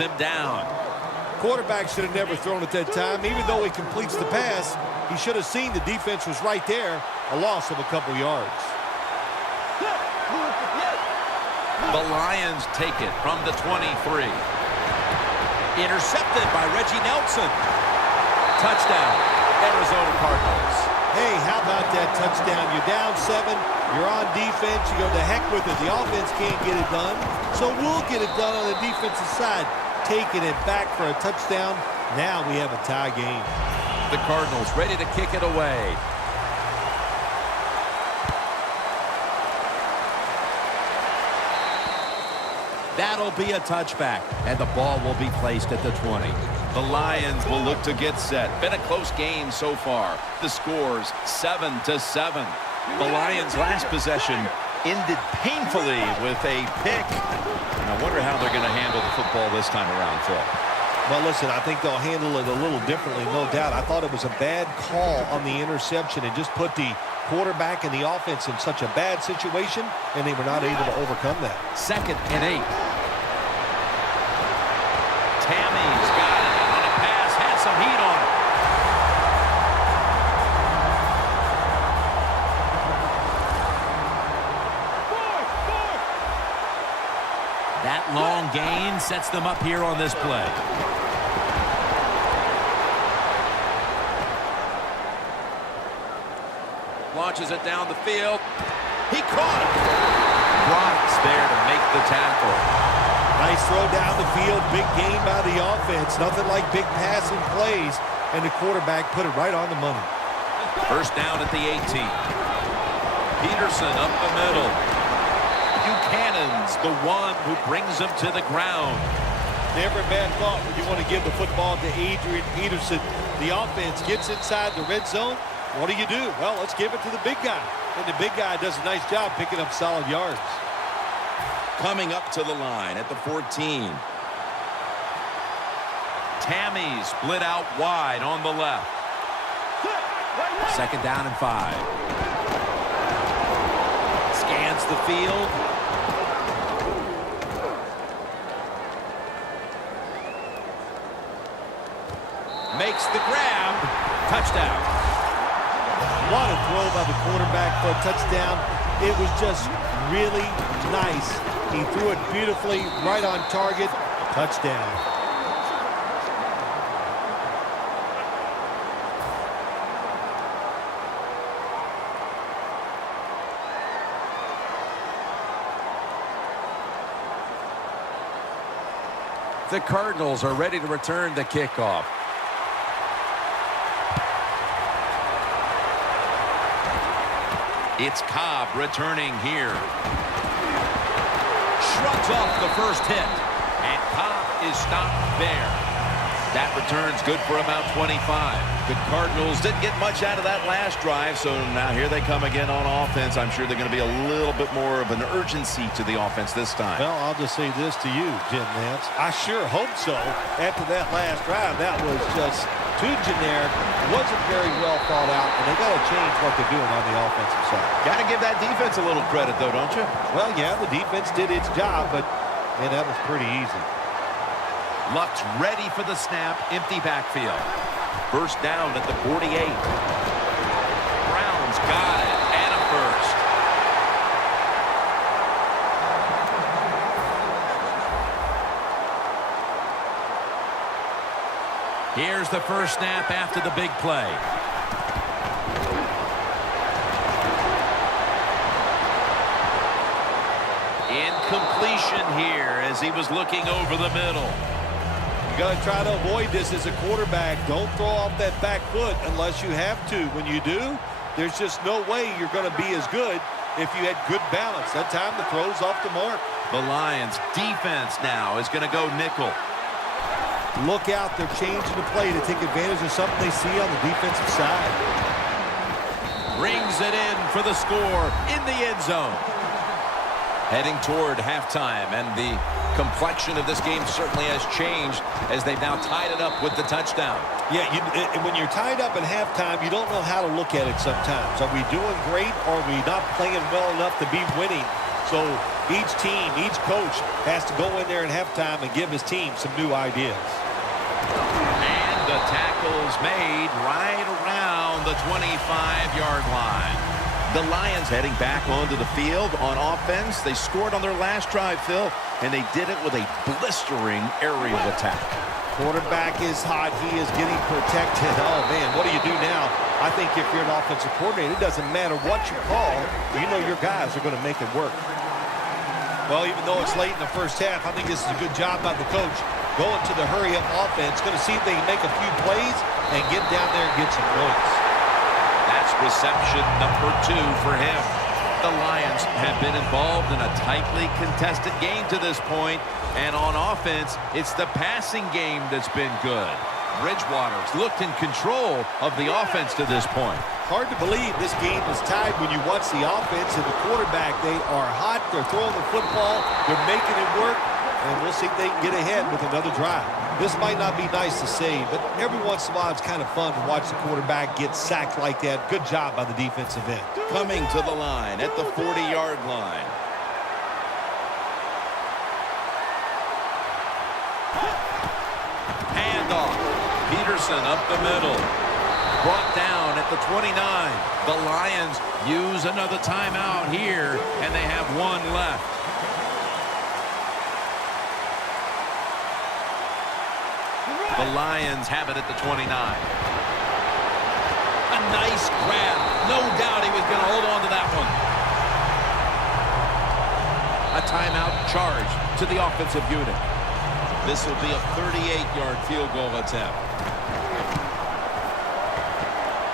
him down. Quarterback should have never thrown at that time. Even though he completes the pass, he should have seen the defense was right there. A loss of a couple yards. The Lions take it from the 23. Intercepted by Reggie Nelson. Touchdown, Arizona Cardinals. Hey, how about that touchdown? You're down 7. You're on defense. You go to heck with it. The offense can't get it done. So we'll get it done on the defensive side. Taking it back for a touchdown. Now we have a tie game. The Cardinals ready to kick it away. That'll be a touchback, and the ball will be placed at the 20. The Lions will look to get set. Been a close game so far. The score's 7-7. The Lions' last possession ended painfully with a pick. And I wonder how they're going to handle the football this time around, Phil. Well, listen, I think they'll handle it a little differently, no doubt. I thought it was a bad call on the interception and just put the quarterback and the offense in such a bad situation, and they were not able to overcome that. 2nd and 8. Tammy's got it on a pass, had some heat on it. That long gain sets them up here on this play. Launches it down the field. He caught it. Brock's there to make the tackle. Nice throw down the field. Big gain by the offense. Nothing like big passing plays. And the quarterback put it right on the money. First down at the 18. Peterson up the middle. Buchanan's the one who brings him to the ground. Never a bad thought when you want to give the football to Adrian Peterson. The offense gets inside the red zone. What do? Well, let's give it to the big guy. And the big guy does a nice job picking up solid yards. Coming up to the line at the 14. Tammy split out wide on the left. 2nd down and 5. Scans the field. Makes the grab. Touchdown. What a throw by the quarterback for a touchdown. It was just really nice. He threw it beautifully, right on target. Touchdown. The Cardinals are ready to return the kickoff. It's Cobb returning here. Shrugs off the first hit. And Cobb is stopped there. That return's good for about 25. The Cardinals didn't get much out of that last drive, so now here they come again on offense. I'm sure they're going to be a little bit more of an urgency to the offense this time. Well, I'll just say this to you, Jim Nance. I sure hope so. After that last drive, that was just too generic, wasn't very well thought out, and they got to change what they're doing on the offensive side. Got to give that defense a little credit, though, don't you? Well, yeah, the defense did its job, but, man, that was pretty easy. Luck's ready for the snap, empty backfield. First down at the 48. Brown's got it, and a first. Here's the first snap after the big play. Incompletion here as he was looking over the middle. You got to try to avoid this as a quarterback. Don't throw off that back foot unless you have to. When you do, there's just no way you're going to be as good if you had good balance. That time the throw's off the mark. The Lions defense now is going to go nickel. Look out, they're changing the play to take advantage of something they see on the defensive side. Brings it in for the score in the end zone. Heading toward halftime, and the complexion of this game certainly has changed as they've now tied it up with the touchdown. Yeah, when you're tied up at halftime, you don't know how to look at it sometimes. Are we doing great, or are we not playing well enough to be winning? So Each team, each coach has to go in there at halftime and give his team some new ideas. And the tackle's made right around the 25-yard line. The Lions heading back onto the field on offense. They scored on their last drive, Phil, and they did it with a blistering aerial attack. Quarterback is hot. He is getting protected. Oh, man, what do you do now? I think if you're an offensive coordinator, it doesn't matter what you call. You know your guys are going to make it work. Well, even though it's late in the first half, I think this is a good job by the coach. Going to the hurry-up offense. Going to see if they can make a few plays and get down there and get some points. That's reception number 2 for him. The Lions have been involved in a tightly contested game to this point, and on offense, it's the passing game that's been good. Bridgewater's looked in control of the offense to this point. Hard to believe this game is tied when you watch the offense and the quarterback. They are hot. They're throwing the football. They're making it work, and we'll see if they can get ahead with another drive. This might not be nice to say, but every once in a while it's kind of fun to watch the quarterback get sacked like that. Good job by the defensive end. Coming to the line at the 40-yard line. Handoff. Peterson up the middle. Brought down at the 29. The Lions use another timeout here, and they have one left. The Lions have it at the 29. A nice grab. No doubt he was going to hold on to that one. A timeout charge to the offensive unit. This will be a 38-yard field goal attempt.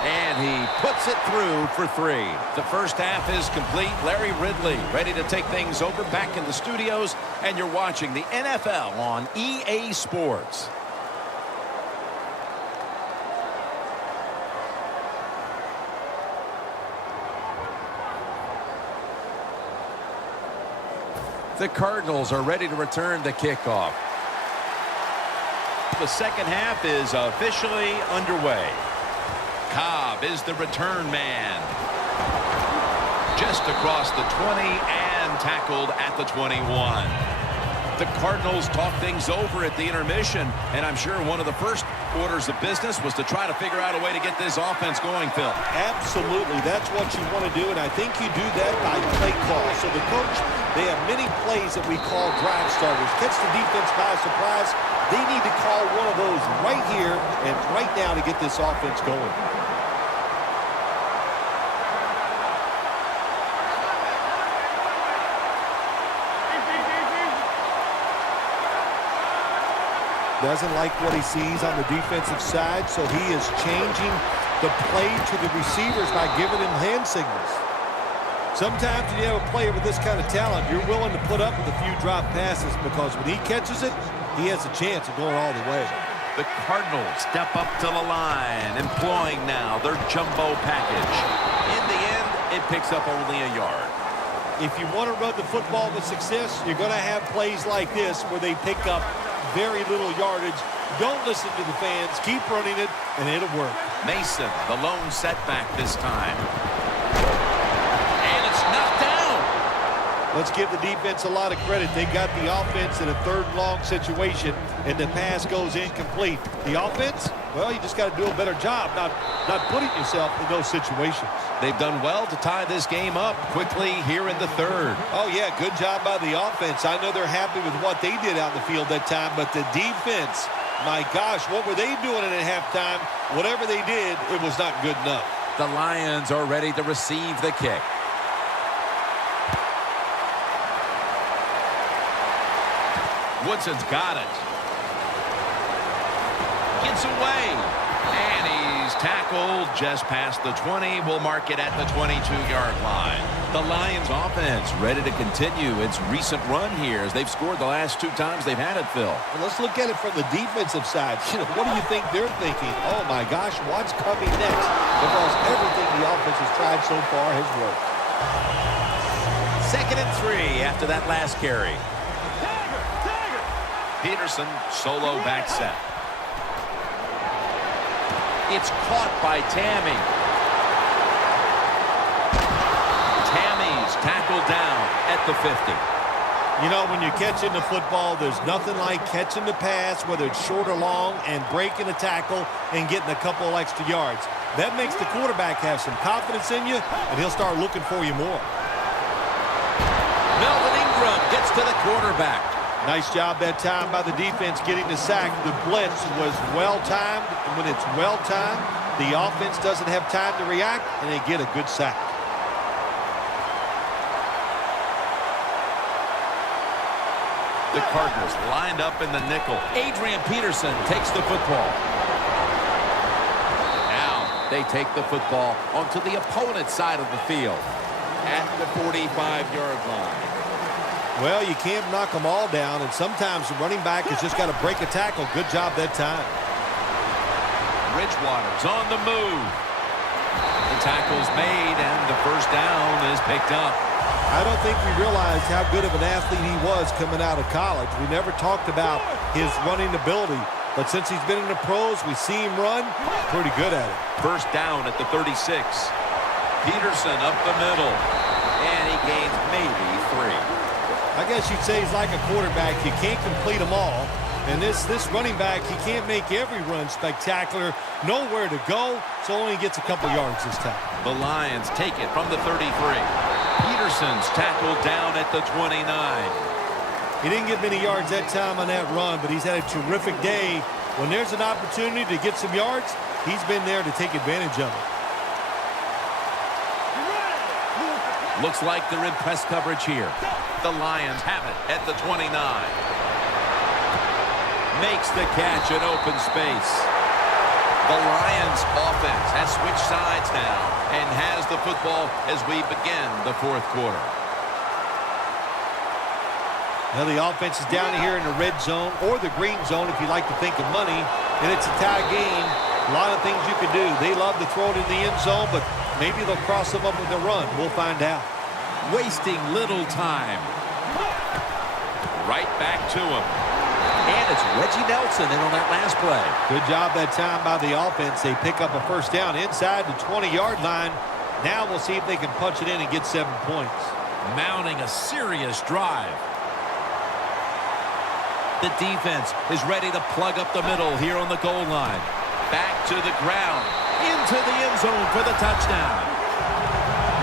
And he puts it through for 3. The first half is complete. Larry Ridley ready to take things over back in the studios. And you're watching the NFL on EA Sports. The Cardinals are ready to return the kickoff. The second half is officially underway. Cobb is the return man. Just across the 20 and tackled at the 21. The Cardinals talk things over at the intermission, and I'm sure one of the first orders of business was to try to figure out a way to get this offense going, Phil. Absolutely. That's what you want to do, and I think you do that by play call. So the coach, they have many plays that we call drive starters. Catch the defense by surprise. They need to call one of those right here and right now to get this offense going. Doesn't like what he sees on the defensive side, so he is changing the play to the receivers by giving him hand signals. Sometimes when you have a player with this kind of talent, you're willing to put up with a few drop passes because when he catches it, he has a chance of going all the way. The Cardinals step up to the line, employing now their jumbo package. In the end, it picks up only a yard. If you want to run the football with success, you're going to have plays like this where they pick up very little yardage. Don't listen to the fans. Keep running it, and it'll work. Mason, the lone setback this time. And it's knocked down. Let's give the defense a lot of credit. They got the offense in a third and long situation, and the pass goes incomplete. The offense, well, you just got to do a better job not putting yourself in those situations. They've done well to tie this game up quickly here in the third. Oh, yeah, good job by the offense. I know they're happy with what they did out in the field that time, but the defense, my gosh, what were they doing at halftime? Whatever they did, it was not good enough. The Lions are ready to receive the kick. Woodson's got it. Gets away. And he's tackled just past the 20. We'll mark it at the 22-yard line. The Lions offense ready to continue its recent run here as they've scored the last 2 times they've had it, Phil. Well, let's look at it from the defensive side. What do you think they're thinking? Oh, my gosh, what's coming next? Because everything the offense has tried so far has worked. 2nd and 3 after that last carry. Peterson, solo back set. It's caught by Tammy. Tammy's tackled down at the 50. You know, when you're catching the football, there's nothing like catching the pass, whether it's short or long, and breaking a tackle and getting a couple of extra yards. That makes the quarterback have some confidence in you, and he'll start looking for you more. Melvin Ingram gets to the quarterback. Nice job that time by the defense getting the sack. The blitz was well-timed, and when it's well-timed, the offense doesn't have time to react, and they get a good sack. The Cardinals lined up in the nickel. Adrian Peterson takes the football. Now they take the football onto the opponent's side of the field at the 45-yard line. Well, you can't knock them all down, and sometimes the running back has just got to break a tackle. Good job that time. Bridgewater's on the move. The tackle's made, and the first down is picked up. I don't think we realized how good of an athlete he was coming out of college. We never talked about his running ability, but since he's been in the pros, we see him run pretty good at it. First down at the 36. Peterson up the middle, and he gains maybe 3. I guess you'd say he's like a quarterback. You can't complete them all. And this running back, he can't make every run spectacular. Nowhere to go, so only gets a couple yards this time. The Lions take it from the 33. Peterson's tackled down at the 29. He didn't get many yards that time on that run, but he's had a terrific day. When there's an opportunity to get some yards, he's been there to take advantage of it. Looks like they're in press coverage here. The Lions have it at the 29. Makes the catch in open space. The Lions offense has switched sides now and has the football as we begin the fourth quarter. Now the offense is down here in the red zone or the green zone if you like to think of money, and it's a tie game. A lot of things you can do. They love to throw it in the end zone, but maybe they'll cross them up with a run. We'll find out. Wasting little time. Right back to him. And it's Reggie Nelson in on that last play. Good job that time by the offense. They pick up a first down inside the 20-yard line. Now we'll see if they can punch it in and get 7 points. Mounting a serious drive. The defense is ready to plug up the middle here on the goal line. Back to the ground. Into the end zone for the touchdown.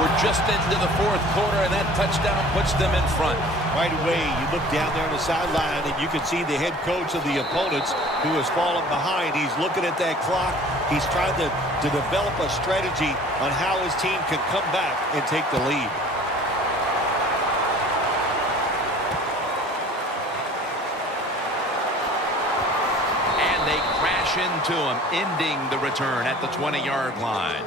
We're just into the fourth quarter, and that touchdown puts them in front. Right away, you look down there on the sideline, and you can see the head coach of the opponents who has fallen behind. He's looking at that clock. He's trying to develop a strategy on how his team can come back and take the lead. And they crash into him, ending the return at the 20-yard line.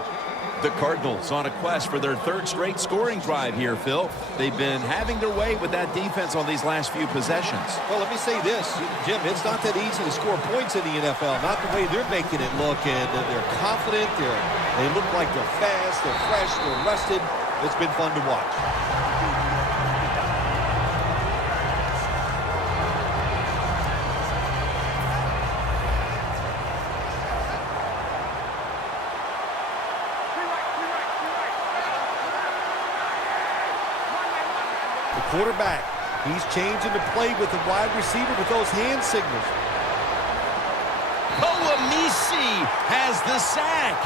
The Cardinals on a quest for their third straight scoring drive here, Phil. They've been having their way with that defense on these last few possessions. Well, let me say this, Jim, it's not that easy to score points in the NFL, not the way they're making it look, and they're confident, they look like they're fast, they're fresh, they're rested. It's been fun to watch. Quarterback, he's changing the play with the wide receiver with those hand signals. Koamisi has the sack.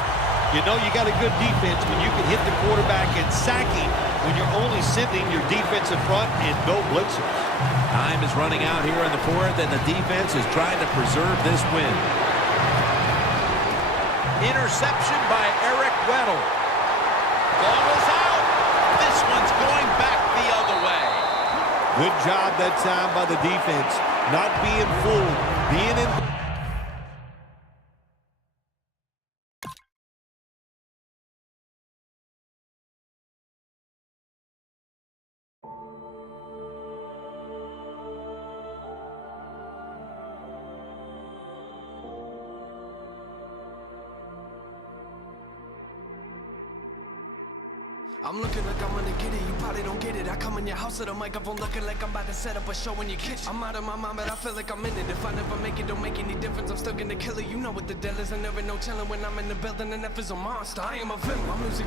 You know you got a good defense when you can hit the quarterback and sack him when you're only sending your defense in front and no blitzers. Time is running out here in the fourth, and the defense is trying to preserve this win. Interception by Eric Weddle. Ball is out. This one's going back the other way. Good job that time by the defense. Not being fooled. Being in... I'm looking like I'm gonna get it, you probably don't get it. I come in your house with a microphone looking like I'm about to set up a show in your kitchen. I'm out of my mind, but I feel like I'm in it. If I never make it, don't make any difference. I'm still gonna kill it. You know what the deal is, and there ain't no chillin' when I'm in the building, and F is a monster. I am a villain. My music is